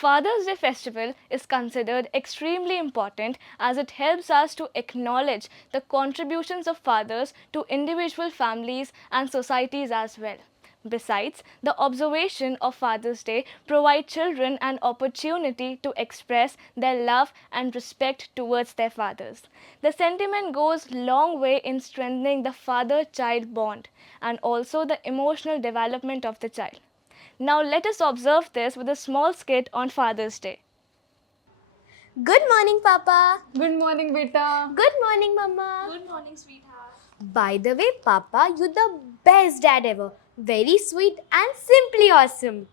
Father's Day festival is considered extremely important as it helps us to acknowledge the contributions of fathers to individual families and societies as well. Besides, the observation of Father's Day provides children an opportunity to express their love and respect towards their fathers. The sentiment goes long way in strengthening the father-child bond and also the emotional development of the child. Now let us observe this with a small skit on Father's Day. Good morning, Papa. Good morning, beta. Good morning, Mama. Good morning, sweetheart. By the way, Papa, you're the best dad ever. Very sweet and simply awesome.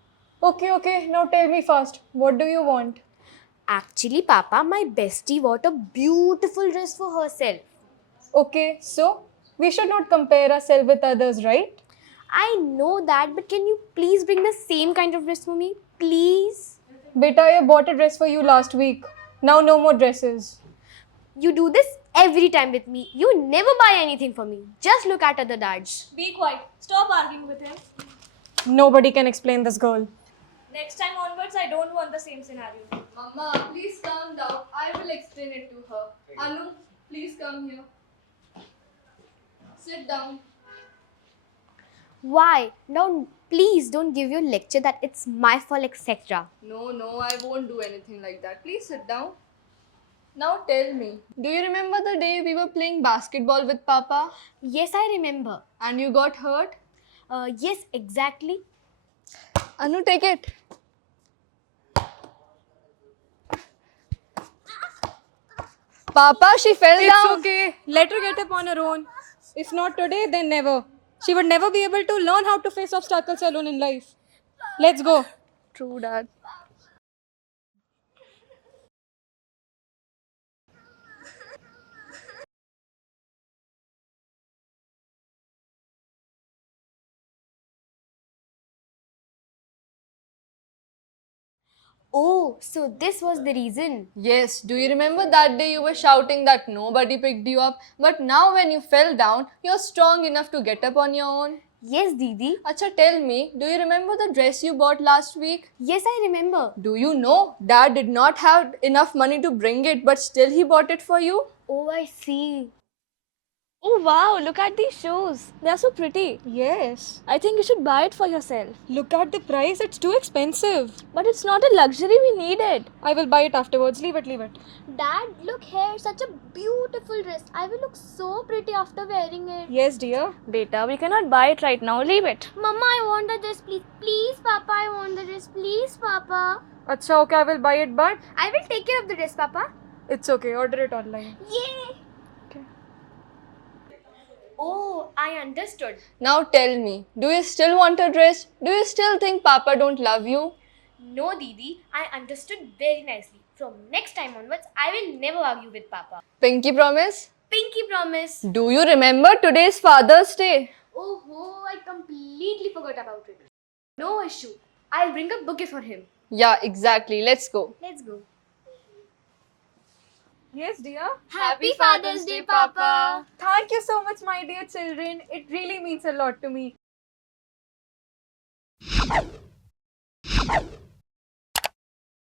Okay. Now tell me first, what do you want? Actually, Papa, my bestie bought a beautiful dress for herself. Okay, so we should not compare ourselves with others, right? I know that, but can you please bring the same kind of dress for me? Please? Beta, I bought a dress for you last week. Now no more dresses. You do this every time with me. You never buy anything for me. Just look at other dads. Be quiet. Stop arguing with him. Nobody can explain this girl. Next time onwards, I don't want the same scenario. Mama, please calm down. I will explain it to her. Anu, please come here. Sit down. Why? Now, please don't give your lecture that it's my fault, etc. No, I won't do anything like that. Please sit down. Now tell me, do you remember the day we were playing basketball with Papa Yes, I remember. and you got hurt? Yes, exactly. Anu, take it. Papa, she fell It's down. okay. Let her get up on her own. If not today, then never. She would never be able to learn how to face obstacles alone in life. Let's go. True, Dad. Oh, so this was the reason. Yes, do you remember that day you were shouting that nobody picked you up? But now when you fell down, you're strong enough to get up on your own. Yes, Didi. Acha, tell me, do you remember the dress you bought last week? Yes, I remember. Do you know Dad did not have enough money to bring it, but still he bought it for you? Oh, I see. Oh wow, look at these shoes. They are so pretty. Yes. I think you should buy it for yourself. Look at the price. It's too expensive. But it's not a luxury, we need it. I will buy it afterwards. Leave it. Dad, look here. Such a beautiful dress. I will look so pretty after wearing it. Yes, dear. Beta, we cannot buy it right now. Leave it. Mama, I want the dress, please. Please, Papa, I want the dress. Please, Papa. Acha, okay, I will buy it, but I will take care of the dress, Papa. it's okay. Order it online. Yay! Okay. Oh, I understood. Now tell me, do you still want a dress? Do you still think Papa don't love you? No, Didi, I understood very nicely. From next time onwards, I will never argue with Papa. Pinky promise? Pinky promise. Do you remember today's Father's Day? Oh, I completely forgot about it. No issue. I'll bring a bouquet for him. Yeah, exactly. Let's go. Let's go. Yes, dear. Happy Father's Day, Papa. Thank you so much, my dear children. It really means a lot to me.